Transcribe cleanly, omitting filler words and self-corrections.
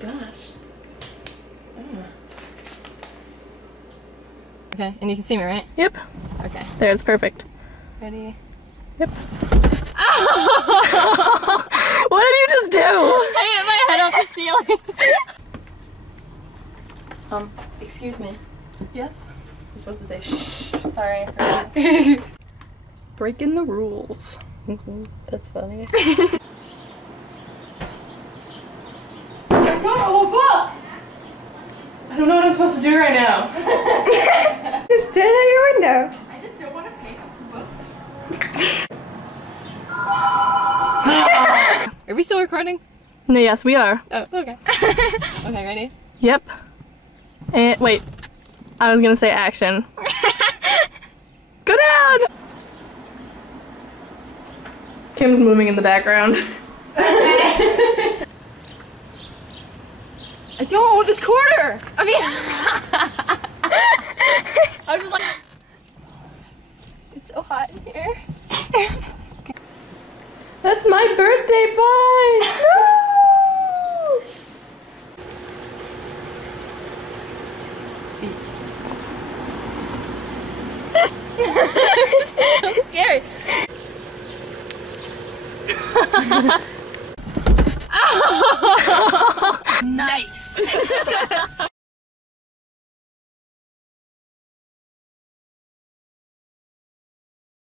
Gosh. Oh. Okay, and you can see me, right? Yep. Okay. There, it's perfect. Ready? Yep. What did you just do? I hit my head off the ceiling. Excuse me. Yes? You're supposed to say shh. Sorry, I forgot. Breaking the rules. That's funny. I don't know what I'm supposed to do right now. Just stand at your window. I just don't want to pick up the book. Are we still recording? No, yes, we are. Oh, okay. Okay, ready? Yep. And wait, I was gonna say action. Go down! Kim's moving in the background. I don't want this quarter! I mean... I was just like... It's so hot in here. That's my birthday pie! So scary. Nice!